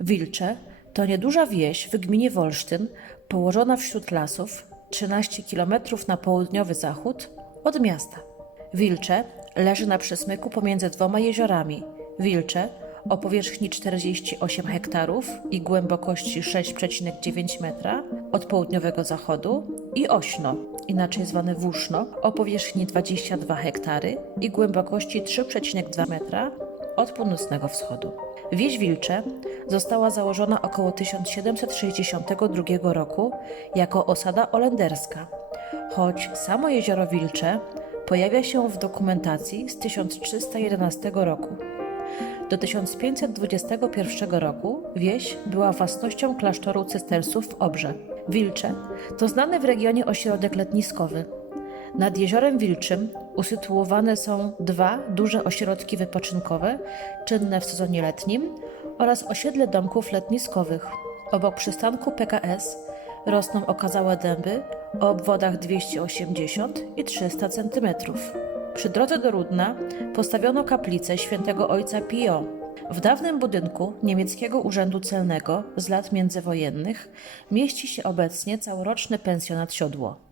Wilcze to nieduża wieś w gminie Wolsztyn, położona wśród lasów 13 km na południowy zachód od miasta. Wilcze leży na przesmyku pomiędzy dwoma jeziorami. Wilcze o powierzchni 48 hektarów i głębokości 6,9 metra od południowego zachodu i Ośno, inaczej zwane Wószno, o powierzchni 22 hektary i głębokości 3,2 metra od północnego wschodu. Wieś Wilcze została założona około 1762 roku jako osada olenderska, choć samo jezioro Wilcze pojawia się w dokumentacji z 1311 roku. Do 1521 roku wieś była własnością klasztoru cystersów w Obrze. Wilcze to znany w regionie ośrodek letniskowy. Nad jeziorem Wilczym usytuowane są dwa duże ośrodki wypoczynkowe, czynne w sezonie letnim oraz osiedle domków letniskowych. Obok przystanku PKS rosną okazałe dęby o obwodach 280 i 300 cm. Przy drodze do Rudna postawiono kaplicę świętego ojca Pio. W dawnym budynku niemieckiego urzędu celnego z lat międzywojennych mieści się obecnie całoroczny pensjonat Siodło.